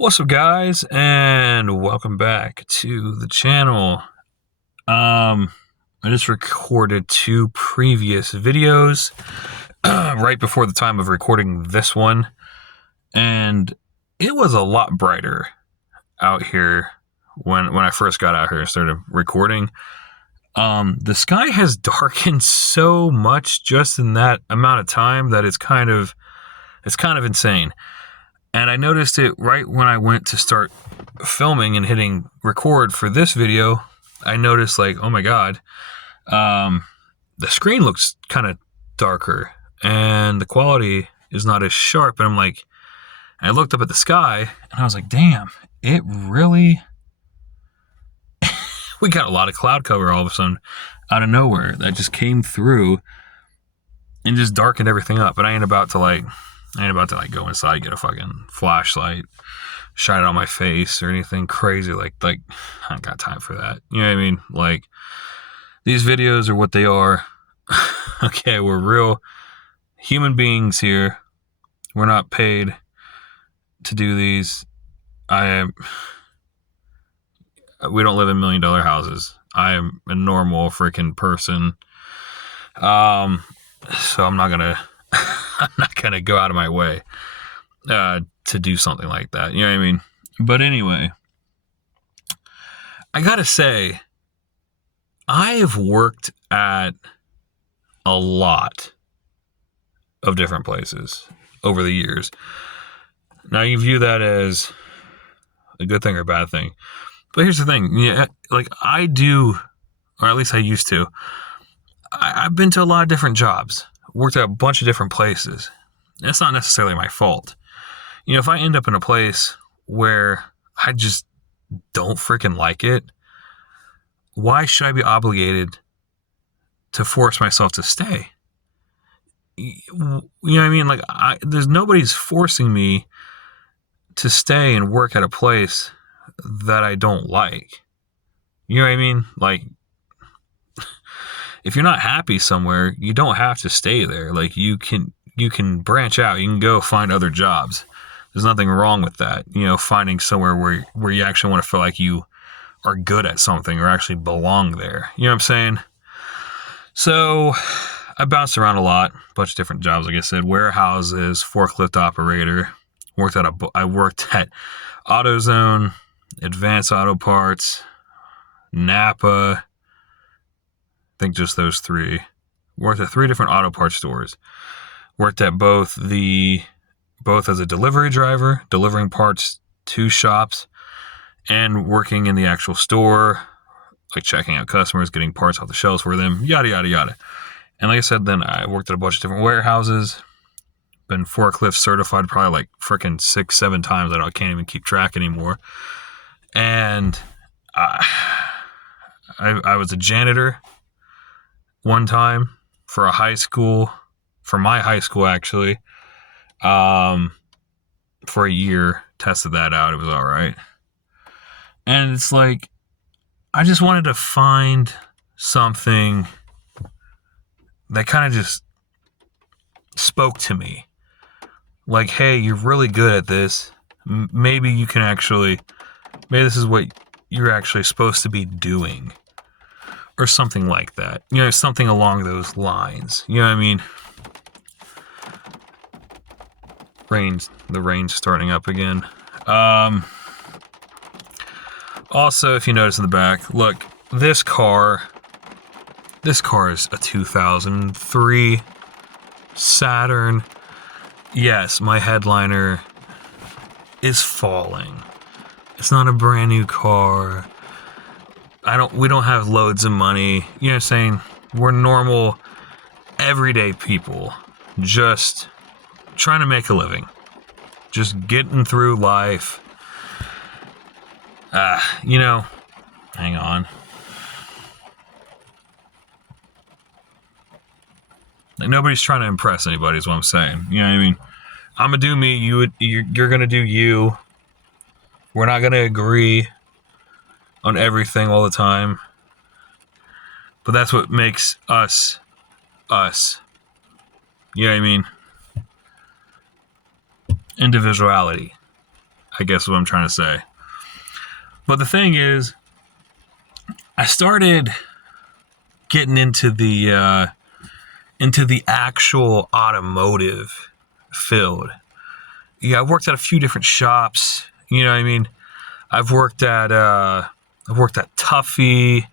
What's up, guys, and welcome back to the channel. I just recorded two previous videos right before the time of recording this one, and it was a lot brighter out here when I first got out here and started recording. The sky has darkened so much just in that amount of time that it's kind of insane. And I noticed it right when I went to start filming and hitting record for this video. I noticed, like, oh my god, the screen looks kind of darker and the quality is not as sharp. And I'm like, I looked up at the sky and I was like, damn, it really, we got a lot of cloud cover all of a sudden out of nowhere that just came through and just darkened everything up. And I ain't about to go inside, get a fucking flashlight, shine it on my face or anything crazy. Like I ain't got time for that. You know what I mean? Like, these videos are what they are. Okay, we're real human beings here. We're not paid to do these. We don't live in $1 million houses. I am a normal freaking person. So I'm not gonna go out of my way to do something like that. You know what I mean? But anyway, I gotta say, I have worked at a lot of different places over the years. Now, you view that as a good thing or a bad thing. But here's the thing. Yeah, like, I do, or at least I used to. I've been to a lot of different jobs. Worked at a bunch of different places. That's not necessarily my fault. You know, if I end up in a place where I just don't freaking like it, why should I be obligated to force myself to stay? You know what I mean? Like, there's nobody's forcing me to stay and work at a place that I don't like. You know what I mean? Like, if you're not happy somewhere, you don't have to stay there. Like, you can branch out. You can go find other jobs. There's nothing wrong with that. You know, finding somewhere where you actually want to feel like you are good at something or actually belong there. You know what I'm saying? So I bounced around a lot, a bunch of different jobs. Like I said, warehouses, forklift operator. I worked at AutoZone, Advanced Auto Parts, Napa. I think just those three. Worked at 3 different auto parts stores. Worked at both as a delivery driver, delivering parts to shops, and working in the actual store, like checking out customers, getting parts off the shelves for them, yada, yada, yada. And like I said, then I worked at a bunch of different warehouses, been forklift certified probably like freaking 6-7 times. I can't even keep track anymore. And I was a janitor one time for my high school actually, for a year. Tested that out. It was all right. And it's like, I just wanted to find something that kind of just spoke to me. Like, hey, you're really good at this. Maybe this is what you're actually supposed to be doing. Or something like that. You know, something along those lines. You know what I mean? The rain's starting up again. Also, if you notice in the back, look, this car is a 2003 Saturn. Yes, my headliner is falling. It's not a brand new car. We don't have loads of money. You know what I'm saying? We're normal, everyday people. Just trying to make a living. Just getting through life. Hang on. Like, nobody's trying to impress anybody is what I'm saying. You know what I mean? I'm gonna do me, you're gonna do you. We're not gonna agree on everything all the time. But that's what makes us us. You know what I mean? Individuality. I guess is what I'm trying to say. But the thing is, I started getting into the actual automotive field. Yeah, I've worked at a few different shops. You know what I mean? I've worked at Tuffy,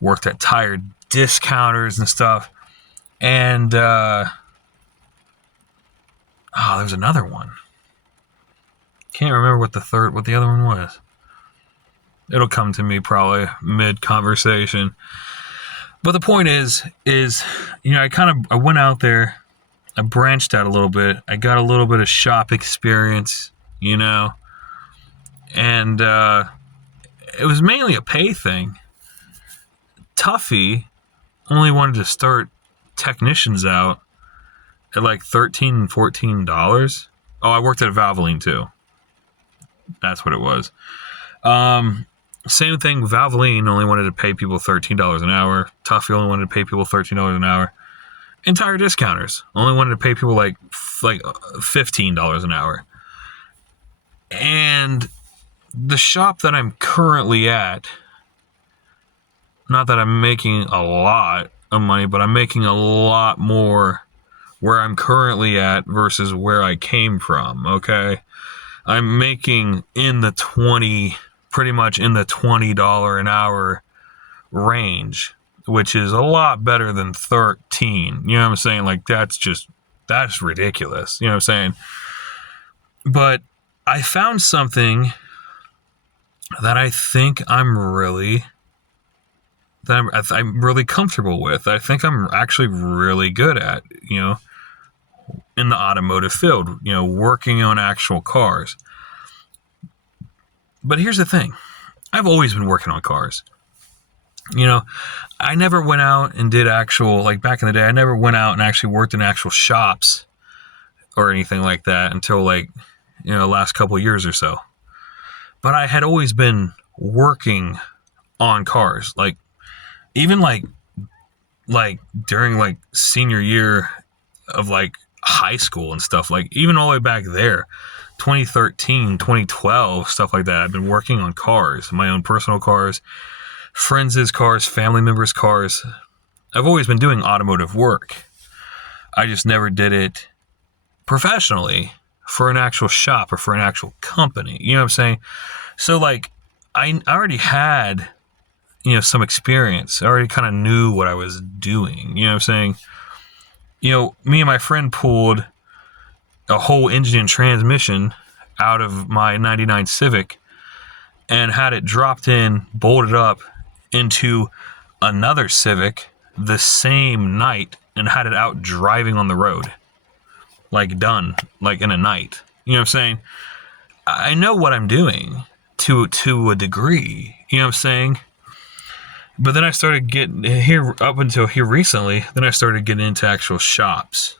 worked at tire discounters and stuff. And there's another one. Can't remember what the other one was. It'll come to me probably mid conversation. But the point is, I went out there, I branched out a little bit, I got a little bit of shop experience, and it was mainly a pay thing. Tuffy only wanted to start technicians out at like $13, $14. Oh, I worked at Valvoline too. That's what it was. Same thing, Valvoline only wanted to pay people $13 an hour. Tuffy only wanted to pay people $13 an hour. Entire discounters only wanted to pay people like $15 an hour. And the shop that I'm currently at, not that I'm making a lot of money, but I'm making a lot more where I'm currently at versus where I came from, okay? I'm making pretty much in the $20 an hour range, which is a lot better than 13. You know what I'm saying? Like, that's ridiculous. You know what I'm saying? But I found something that I think I'm really comfortable with. I think I'm actually really good at, in the automotive field, working on actual cars. But here's the thing. I've always been working on cars. I never went out and did actual, like back in the day, I never went out and actually worked in actual shops or anything like that until the last couple of years or so. But I had always been working on cars. Even during senior year of high school and stuff, even all the way back there, 2013, 2012, stuff like that. I've been working on cars, my own personal cars, friends' cars, family members' cars. I've always been doing automotive work. I just never did it professionally for an actual shop or for an actual company. You know what I'm saying? So I already had, some experience. I already kind of knew what I was doing. You know what I'm saying? Me and my friend pulled a whole engine and transmission out of my 99 Civic and had it dropped in, bolted up into another Civic the same night and had it out driving on the road. Done, in a night. You know what I'm saying? I know what I'm doing to a degree. You know what I'm saying? But then I started getting here, up until here recently, then I started getting into actual shops.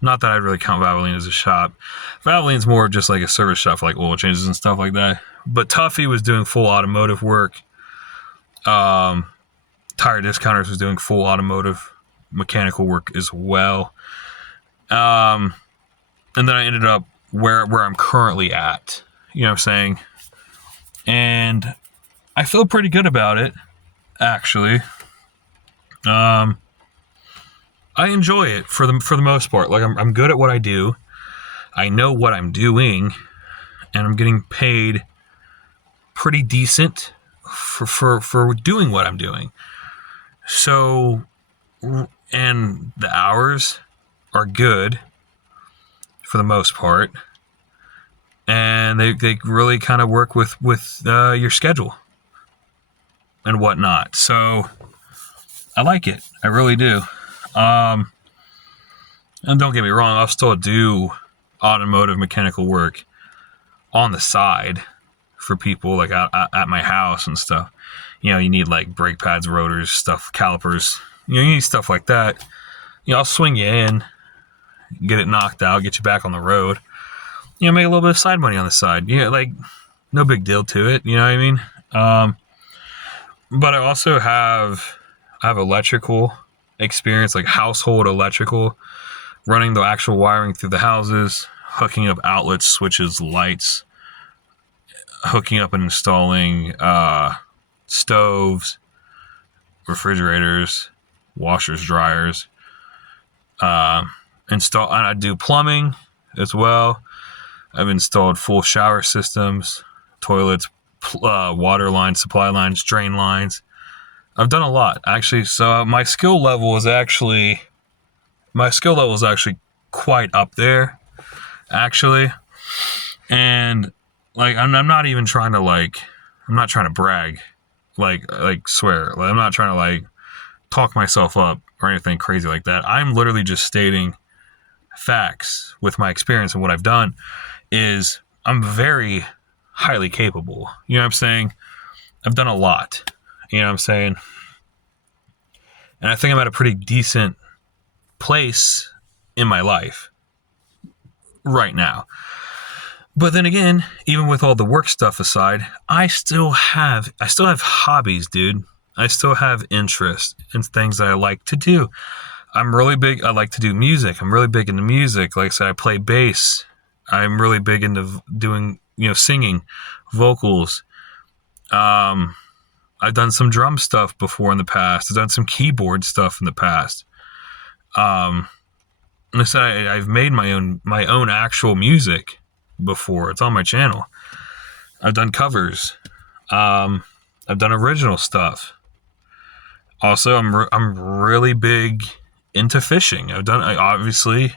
Not that I really count Valvoline as a shop. Valvoline's more just like a service shop for oil changes and stuff like that. But Tuffy was doing full automotive work. Tire Discounters was doing full automotive mechanical work as well. And then I ended up where I'm currently at. You know what I'm saying? And I feel pretty good about it, actually. I enjoy it for the most part. I'm good at what I do. I know what I'm doing, and I'm getting paid pretty decent for doing what I'm doing. So, and the hours are good for the most part, and they really kind of work with your schedule and whatnot. So I like it. I really do. And don't get me wrong, I'll still do automotive mechanical work on the side for people at my house and stuff. You need brake pads, rotors, stuff, calipers. You need stuff like that. I'll swing you in, get it knocked out, get you back on the road. Make a little bit of side money on the side. No big deal to it. You know what I mean? But I also have electrical experience, household electrical, running the actual wiring through the houses, hooking up outlets, switches, lights, hooking up and installing stoves, refrigerators, washers, dryers. And I do plumbing as well. I've installed full shower systems, toilets, water lines, supply lines, drain lines. I've done a lot, actually. So my skill level is actually quite up there, actually. And like, I'm not even trying to I'm not trying to brag, swear. Like, I'm not trying to talk myself up or anything crazy like that. I'm literally just stating facts with my experience, and what I've done is I'm very highly capable. You know what I'm saying? I've done a lot. You know what I'm saying? And I think I'm at a pretty decent place in my life right now. But then again, even with all the work stuff aside, I still have hobbies, dude. I still have interest in things that I like to do. I'm really big. I like to do music. I'm really big into music. Like I said, I play bass. I'm really big into doing, singing, vocals. I've done some drum stuff before in the past. I've done some keyboard stuff in the past. Like I said, I've made my own actual music before. It's on my channel. I've done covers. I've done original stuff. Also, I'm really big into fishing. Obviously,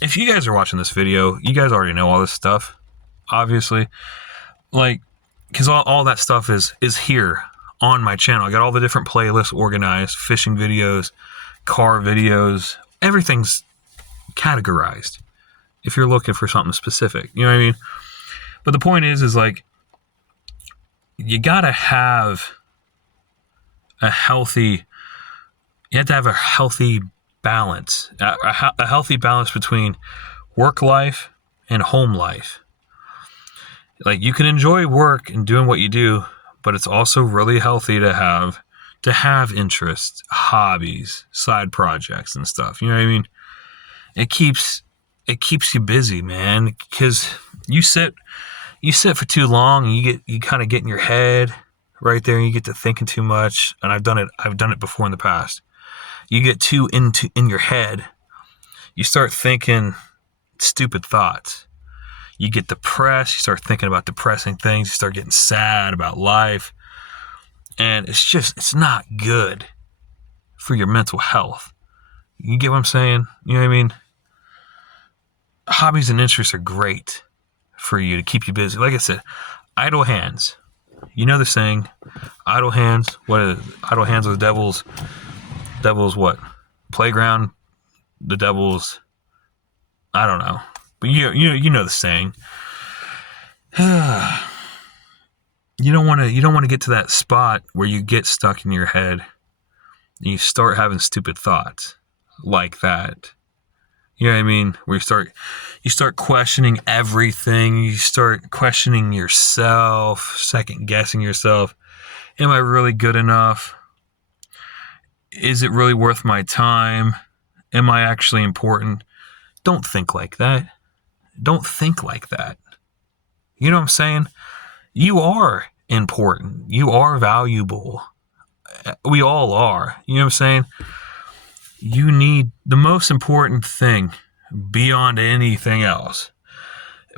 if you guys are watching this video, you guys already know all this stuff. Obviously, because all that stuff is here on my channel. I got all the different playlists organized, fishing videos, car videos, everything's categorized if you're looking for something specific. You know what I mean? But the point is you gotta have a healthy balance, a healthy balance between work life and home life. Like, you can enjoy work and doing what you do, but it's also really healthy to have interests, hobbies, side projects and stuff. You know what I mean? It keeps you busy, man, because you sit for too long and you kind of get in your head right there and you get to thinking too much. And I've done it before in the past. You get too in your head. You start thinking stupid thoughts. You get depressed. You start thinking about depressing things. You start getting sad about life. And it's not good for your mental health. You get what I'm saying? You know what I mean? Hobbies and interests are great for you to keep you busy. Like I said, idle hands. You know the saying, idle hands. Idle hands are the devil's what? Playground. The devil's, I don't know. But you know the saying. You don't want to get to that spot where you get stuck in your head and you start having stupid thoughts like that. You know what I mean? Where you start questioning everything. You start questioning yourself, second guessing yourself. Am I really good enough? Is it really worth my time? Am I actually important? Don't think like that. Don't think like that. You know what I'm saying? You are important. You are valuable. We all are. You know what I'm saying? You need the most important thing beyond anything else.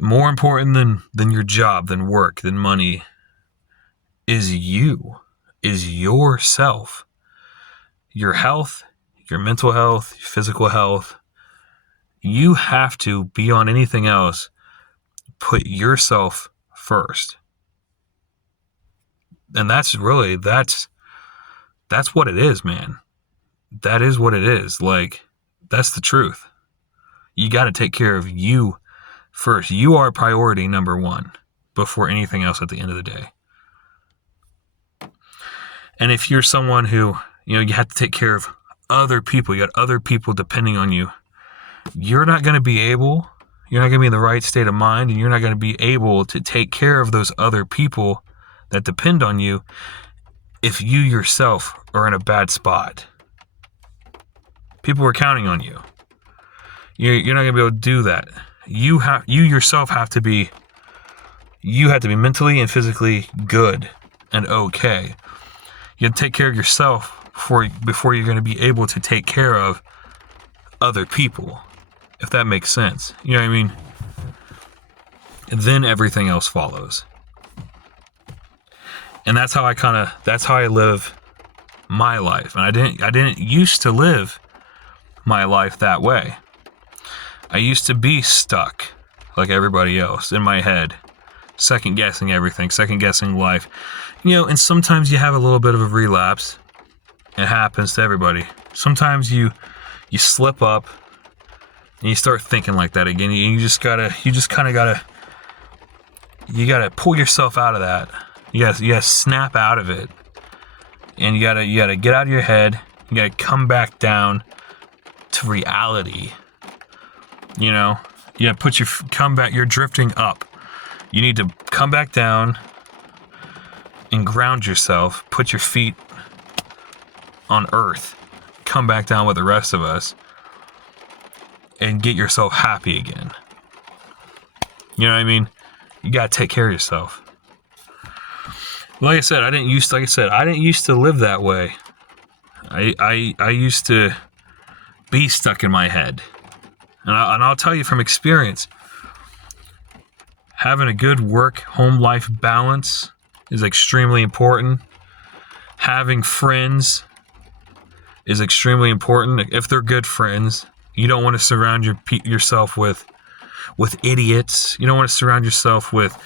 More important than your job, than work, than money, is yourself. Your health, your mental health, your physical health. You have to, beyond anything else, put yourself first. And that's what it is, man. That is what it is. That's the truth. You got to take care of you first. You are priority number one before anything else at the end of the day. And if you're someone who, you have to take care of other people, you got other people depending on you, you're not going to be in the right state of mind, and you're not going to be able to take care of those other people that depend on you if you yourself are in a bad spot. People are counting on you. You're not going to be able to do that. You yourself have to be You have to be mentally and physically good and okay. You have to take care of yourself before you're going to be able to take care of other people, if that makes sense. You know what I mean? And then everything else follows. And that's how I live my life. And I didn't used to live my life that way. I used to be stuck like everybody else in my head, second guessing everything, second guessing life. And sometimes you have a little bit of a relapse. It happens to everybody. Sometimes you slip up and you start thinking like that again. You gotta pull yourself out of that. You gotta snap out of it. And you gotta get out of your head. You gotta come back down to reality. You gotta come back. You're drifting up. You need to come back down and ground yourself. Put your feet on earth. Come back down with the rest of us and get yourself happy again. You know what I mean? You gotta take care of yourself. Like I said, I didn't used to live that way. I used to be stuck in my head. And I'll tell you from experience, having a good work-home life balance is extremely important. Having friends is extremely important. If they're good friends, you don't want to surround yourself with idiots. You don't want to surround yourself with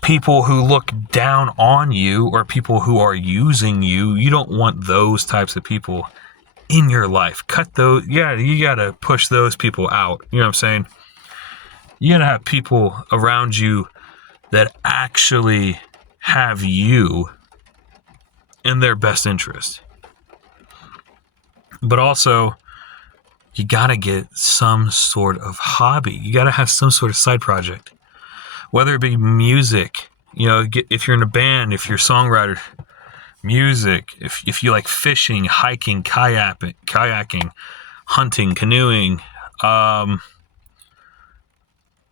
people who look down on you or people who are using you. You don't want those types of people in your life. Cut those. Yeah, you got to push those people out. You know what I'm saying? You got to have people around you that actually have you in their best interest. But also, you got to get some sort of hobby. You got to have some sort of side project. Whether it be music, if you're in a band, if you're a songwriter, music, if you like fishing, hiking, kayaking, hunting, canoeing,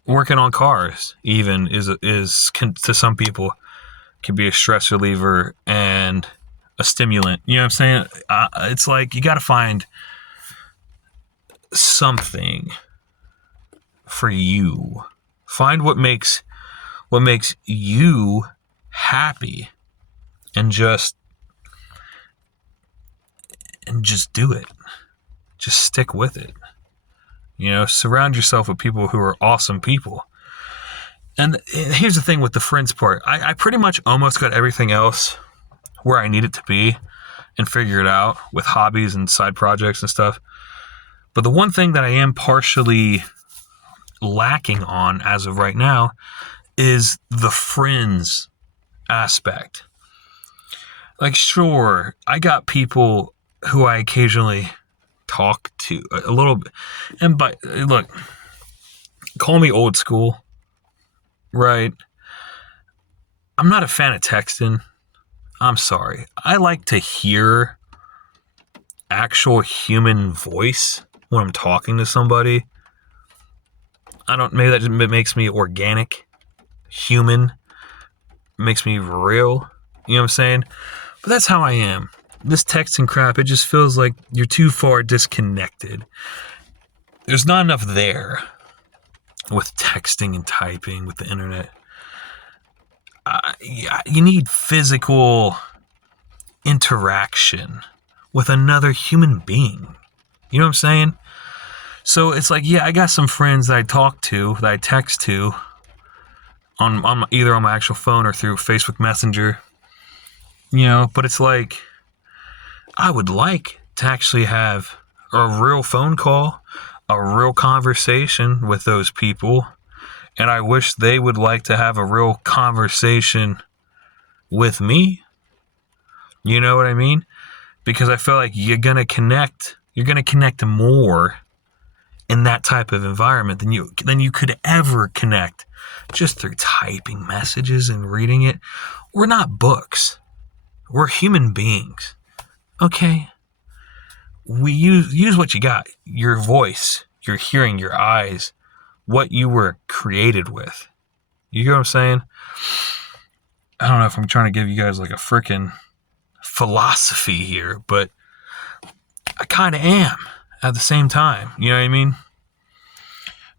working on cars even is to some people can be a stress reliever and a stimulant. You know what I'm saying? It's like you got to find something for you. Find what makes you happy and just do it. Just stick with it. Surround yourself with people who are awesome people. And here's the thing with the friends part. I pretty much almost got everything else where I need it to be and figure it out with hobbies and side projects and stuff. But the one thing that I am partially lacking on as of right now is the friends aspect. Like, sure, I got people who I occasionally talk to a little bit. And look, call me old school, right? I'm not a fan of texting. I'm sorry. I like to hear actual human voice when I'm talking to somebody. Maybe that just makes me organic, human, makes me real. You know what I'm saying? But that's how I am. This texting crap, it just feels like you're too far disconnected. There's not enough there with texting and typing with the internet. You need physical interaction with another human being. You know what I'm saying? So it's like, yeah, I got some friends that I talk to, that I text to, on either on my actual phone or through Facebook Messenger. But it's like, I would like to actually have a real phone call, a real conversation with those people. And I wish they would like to have a real conversation with me. You know what I mean? Because I feel like you're going to connect more in that type of environment than you could ever connect just through typing messages and reading it. We're not books. We're human beings. Okay? We use what you got. Your voice, your hearing, your eyes, what you were created with. You get what I'm saying? I don't know if I'm trying to give you guys like a freaking philosophy here, but I kind of am at the same time. You know what I mean?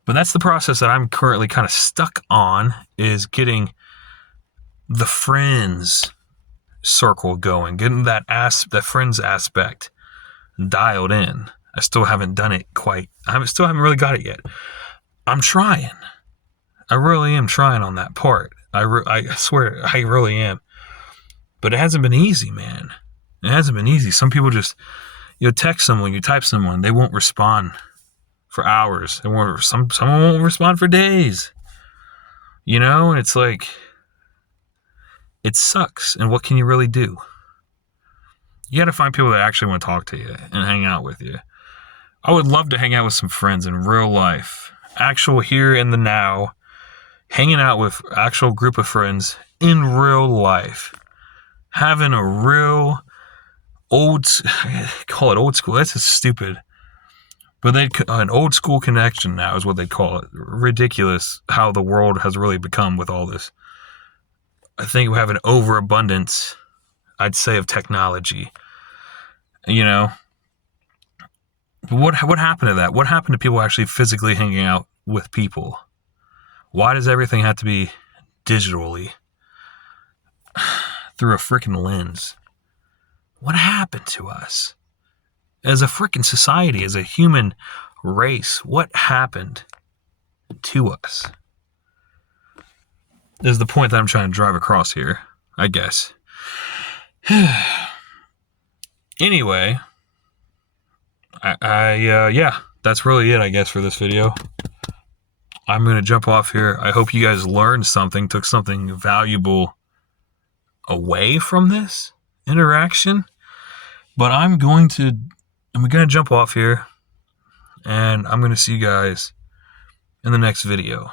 But that's the process that I'm currently kind of stuck on, is getting the friends circle going, getting that friends aspect dialed in. I still haven't done it quite. Still haven't really got it yet. I'm trying. I really am trying on that part. I swear, I really am. But it hasn't been easy, man. It hasn't been easy. Some people just, you text someone, you type someone, they won't respond for hours. Someone won't respond for days. And it's like, it sucks. And what can you really do? You got to find people that actually want to talk to you and hang out with you. I would love to hang out with some friends in real life, actual here in the now, hanging out with actual group of friends in real life, having a real call it old school. That's just stupid. But an old school connection now is what they call it. Ridiculous how the world has really become with all this. I think we have an overabundance, I'd say, of technology. What happened to that? What happened to people actually physically hanging out with people? Why does everything have to be digitally through a freaking lens? What happened to us as a freaking society, as a human race? What happened to us is the point that I'm trying to drive across here, I guess. Anyway, yeah, that's really it, I guess, for this video. I'm going to jump off here. I hope you guys learned something, took something valuable away from this interaction. But I'm going to jump off here, and I'm going to see you guys in the next video.